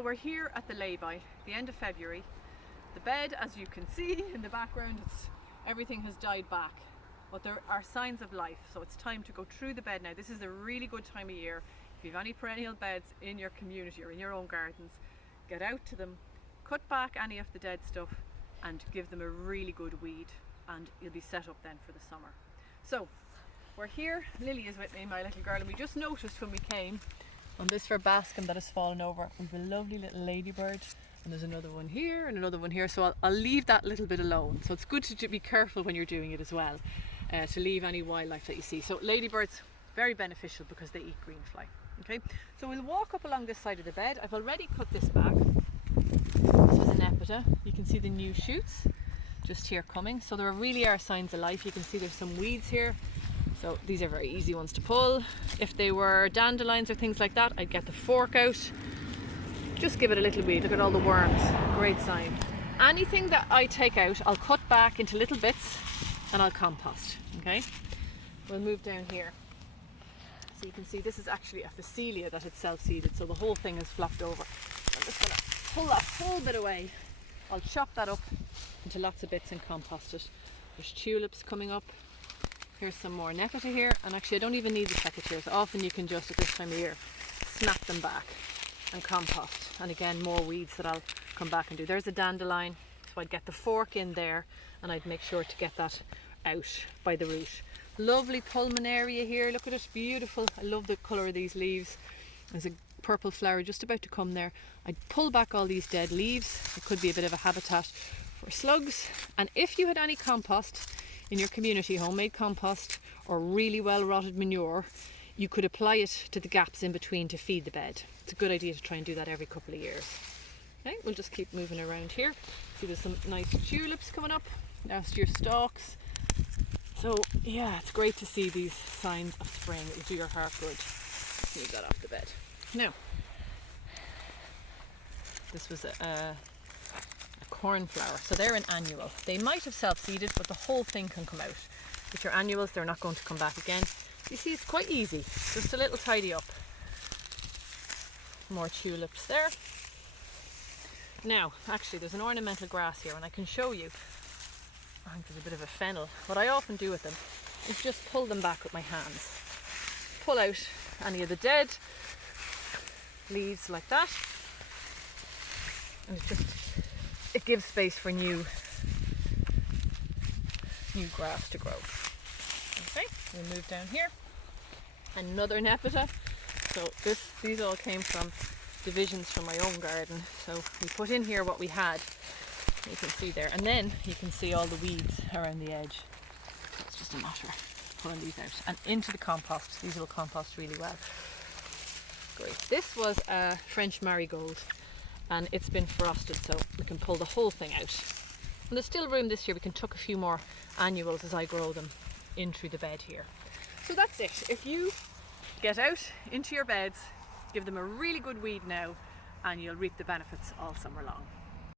So we're here at the lay-by, the end of February. The bed, as you can see in the background, everything has died back, but there are signs of life. So it's time to go through the bed now. This is a really good time of year. If you have any perennial beds in your community or in your own gardens, get out to them, cut back any of the dead stuff and give them a really good weed, and you'll be set up then for the summer. So we're here, Lily is with me, my little girl, and we just noticed when we came on this verbascum that has fallen over, we've a lovely little ladybird, and there's another one here and another one here, so I'll leave that little bit alone. So it's good to be careful when you're doing it as well, to leave any wildlife that you see. So ladybirds, very beneficial because they eat greenfly. Okay, so we'll walk up along this side of the bed. I've already cut this back. This was an epita. You can see the new shoots just here coming. So there really are signs of life. You can see there's some weeds here. So these are very easy ones to pull. If they were dandelions or things like that, I'd get the fork out. Just give it a little weed. Look at all the worms. Great sign. Anything that I take out, I'll cut back into little bits and I'll compost. Okay, we'll move down here. So you can see this is actually a phacelia that had self-seeded, so the whole thing is flopped over. I'm just going to pull that whole bit away. I'll chop that up into lots of bits and compost it. There's tulips coming up. Here's some more nepeta here, and actually I don't even need the secateurs. Often you can just at this time of year snap them back and compost. And again, more weeds that I'll come back and do. There's a dandelion, so I'd get the fork in there and I'd make sure to get that out by the root. Lovely pulmonaria here, look at it, beautiful. I love the colour of these leaves. There's a purple flower just about to come there. I'd pull back all these dead leaves. It could be a bit of a habitat for slugs. And if you had any compost in your community, homemade compost or really well rotted manure, you could apply it to the gaps in between to feed the bed. It's a good idea to try and do that every couple of years. Okay, we'll just keep moving around here. See, there's some nice tulips coming up, last year's stalks. So yeah, it's great to see these signs of spring. It will do your heart good. Move that off the bed. Now, this was a cornflower. So they're an annual. They might have self-seeded, but the whole thing can come out. With your annuals, they're not going to come back again. You see, it's quite easy. Just a little tidy up. More tulips there. Now, actually, there's an ornamental grass here, and I can show you. I think there's a bit of a fennel. What I often do with them is just pull them back with my hands. Pull out any of the dead leaves like that. And it gives space for new grass to grow. Okay, we'll move down here. Another nepeta. So these all came from divisions from my own garden. So we put in here what we had. You can see there, and then you can see all the weeds around the edge. So it's just a matter of pulling these out and into the compost. These will compost really well. Great. This was a French marigold, and it's been frosted, so we can pull the whole thing out. And there's still room this year. We can tuck a few more annuals as I grow them in through the bed here. So that's it. If you get out into your beds, give them a really good weed now, and you'll reap the benefits all summer long.